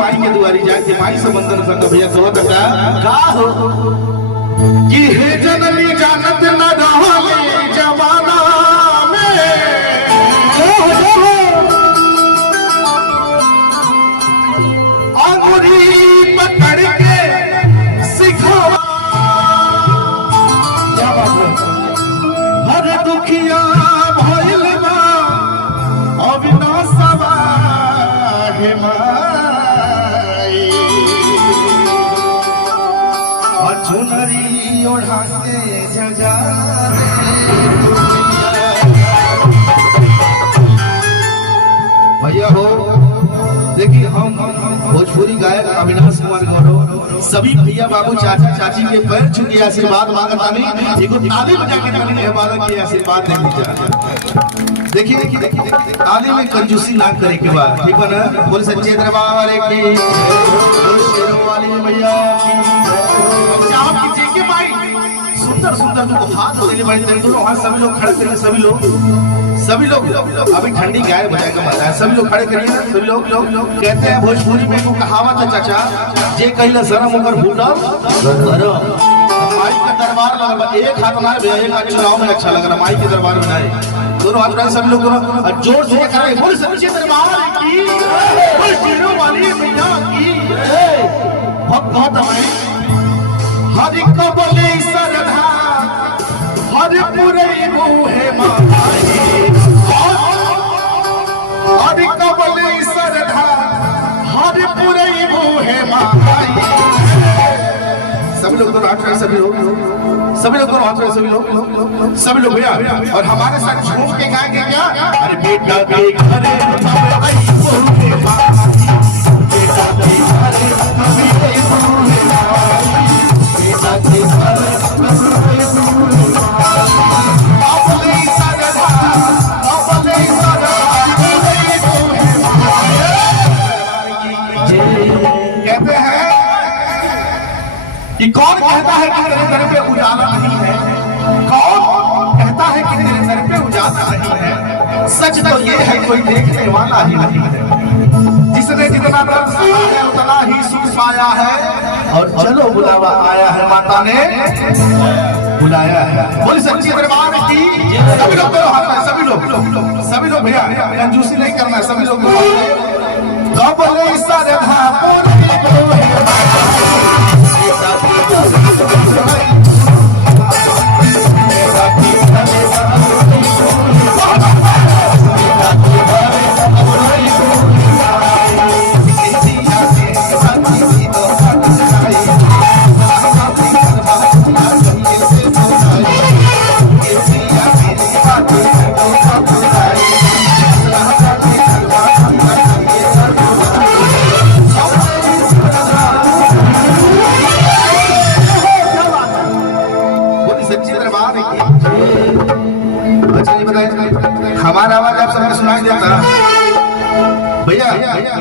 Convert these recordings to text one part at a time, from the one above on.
माई के दुआरी जाके माई से बंधन कर भैया कहो का हो कि हे जननी जानत न रहले जमाना में अंगुरी पकड़ के सिखावा हर दुखिया भइल बा अविनाशवा हे माई चुनरी ओढ़ा के जजा भैया हो देखिए हम भोजपुरी गायक अविनाश कुमार गौरव सभी भैया बाबू चाचा चाची के पैर छू के आशीर्वाद मांगता नहीं एगो ताली बजा के अपने हमारा के आशीर्वाद देने जा देखिए ताली में कंजूसी ना करे के बाद ठीक है ना बोल सच्चे दरबार की शेरों वाली भैया की सुंदर सुंदर हाथ होने वाले दोनों हाथ सभी लोग खड़े करिए सभी लोग अभी ठंडी गाय बजा के बताया सभी लोग खड़े करिए सभी लोग कहते हैं भोजपुरी में को कहावत है चाचा जे कहिला शर्म ऊपर फूटल माई का दरबार लगा एक हाथ ना एक हाथ चुनाव में अच्छा लग रहा माई के दरबार में नहीं दोनों हाथ में सभी लोग जोर से करें बोल सच्चे दरबार की बोल शेरों वाली मैया की बहुत हरि कबले सरधा हरि पुरई मुहे माई हरि कबले सरधा हरि पुरई मुहे माई सभी लोग तो हाथ रहे सभी लोग तो हाथ रहे सभी लोग भैया और हमारे साथ झूम के गाएंगे क्या अरे बेटा के घरे आई बहू के माई बेटा के घरे आई बहू के माई कहते हैं कि कौन कहता है कि तेरे दर पे उजाला नहीं है कौन कहता है कि तेरे दर पे उजाला नहीं है सच तो ये है कोई देखने वाला ही नहीं है जिसने जितना दर्द सहा है उतना ही सुख पाया है और चलो बुलावा आया है माता ने बुलाया है बोली सच्ची दरबार की सभी लोग सभी लोग भैया कंजूसी नहीं करना है सभी लोग कबले सरधा हमारा आवाज आप सबको सुनाई देता भैया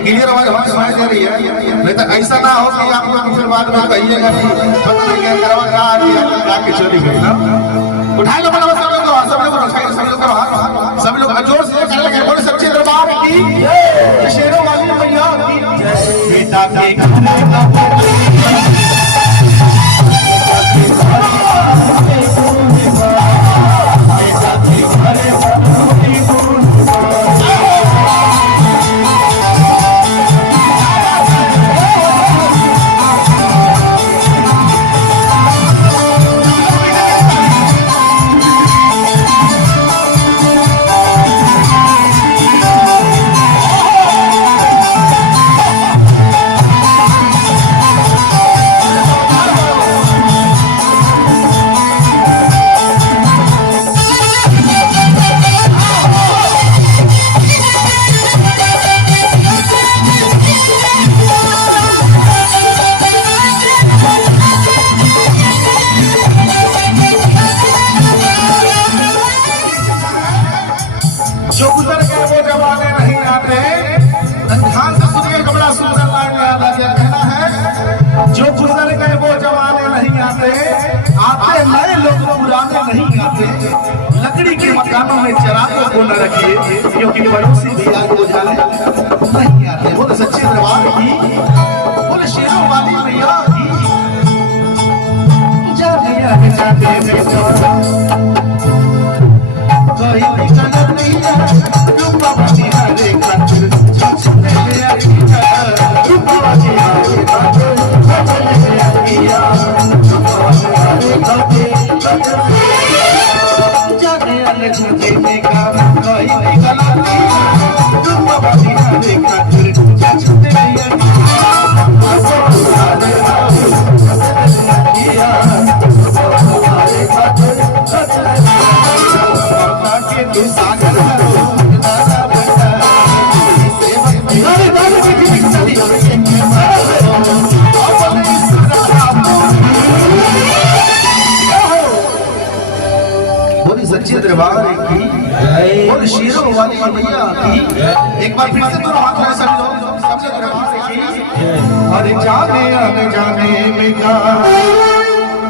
क्लियर आवाज हमें सुनाई दे रही है नहीं तो ऐसा ना हो कि आप लोग फिर बाद में कहिएगा कि पता नहीं क्या करवा कहा आके चली गई ना उठा लो सब लोग जोर से करके बोले सच्चे दरबार की शेरों वाली मैया की बेटा के लकड़ी के मकानों में चिरागों को न रखिए क्योंकि पड़ोसी भी आग बुझाने नहीं आते। बोलो सच्चे दरबार की बोली सच्चे दरबार की, बोली शेरों वाली मैया की। एक बार फिर से दोनों हाथ सब लोग सच्चे दरबार की। हर जाने अनजाने में का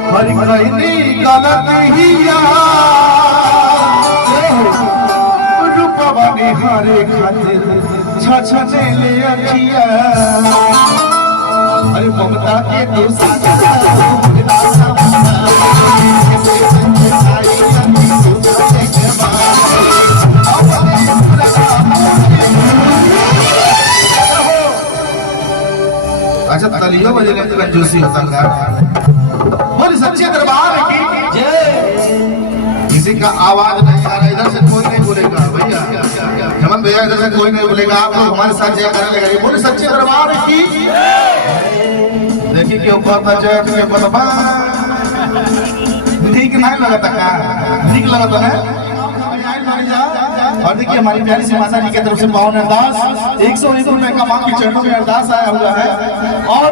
हर कहनी गलत ही रूपवा निहारे खातिर छछने ले अखिया। अरे ममता के तो अच्छा तलियों बजे तो कंजूसी होता है। बोली सच्चे दरबार की जय। किसी का आवाज नहीं आ रहा, इधर से कोई नहीं बोलेगा भैया, हेमंत भैया इधर से कोई नहीं बोलेगा, आप लोग हमारे साथ जय करने लगे। बोली सच्चे दरबार की। देखिए क्यों कहता जय के बलबा ठीक नहीं लगता का, ठीक लगता है। और देखिए हमारी प्यारी सी माता जी की तरफ से पावन अरदास 101 रुपए का मां के चरणों में अरदास आया हुआ है। और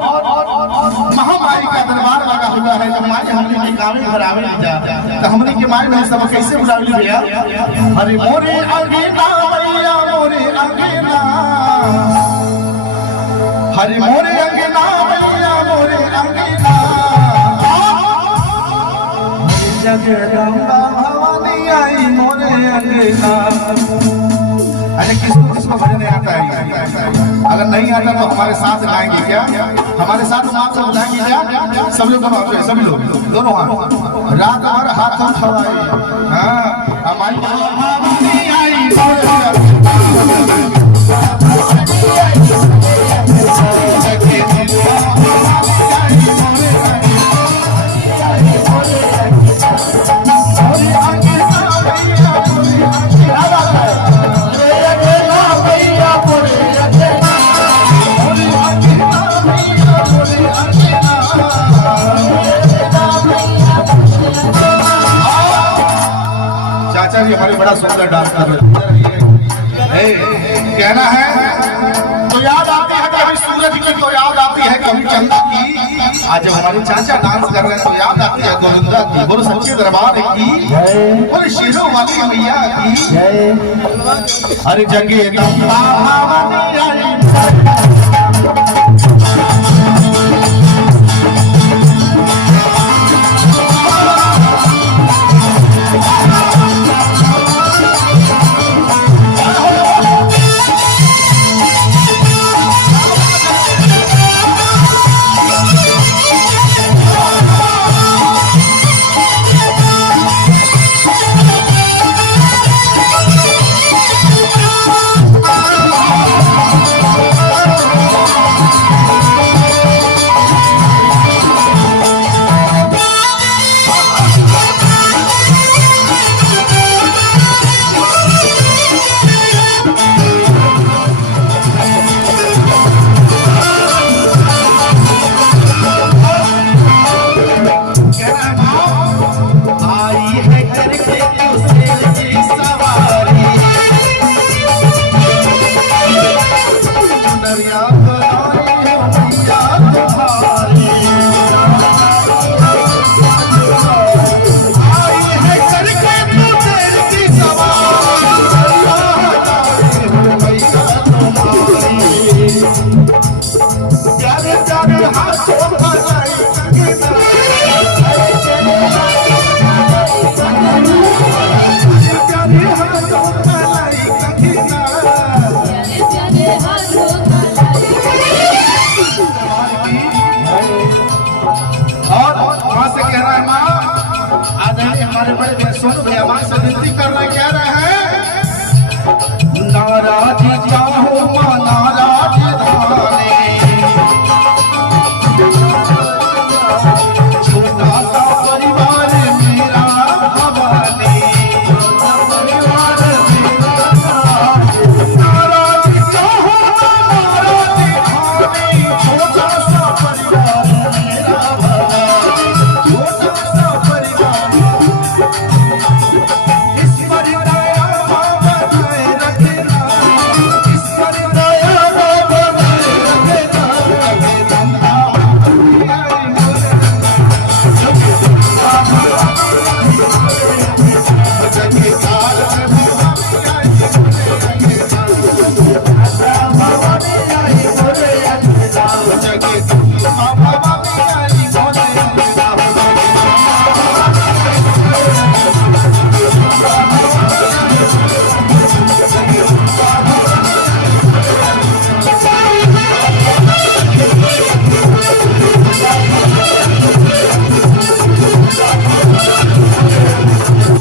महामारी का दरबार लगा हुआ है। जब माई हमने के गावे घर आवे तो हमने के माई में सब कैसे बुलावी भैया। अरे मोरे आगे ना भैया मोरे आगे ना, हरे मोरे आगे ना भैया मोरे आगे ना, जगदम्बा भवानी आई मोरे आगे ना। अरे किसको किसको भजन आता है? अगर नहीं आता तो हमारे साथ गाएंगे क्या? हमारे साथ नाम सब गाएंगे क्या? सब लोग दोनों सभी लोग दोनों हाथ रात भर हाथ उठाए। हाँ हमारी भवानी आई चाचा जी हमारे बड़ा सुंदर डांस कर रहे हैं। कहना है तो याद आती है कभी सूरज की, तो याद आती है कभी चंदा की। आज जब हमारे चाचा डांस कर रहे हैं तो याद आती है गोविंदा की। बोलो सच्चे दरबार की, बोले शेरों वाली मैया की। हर जगह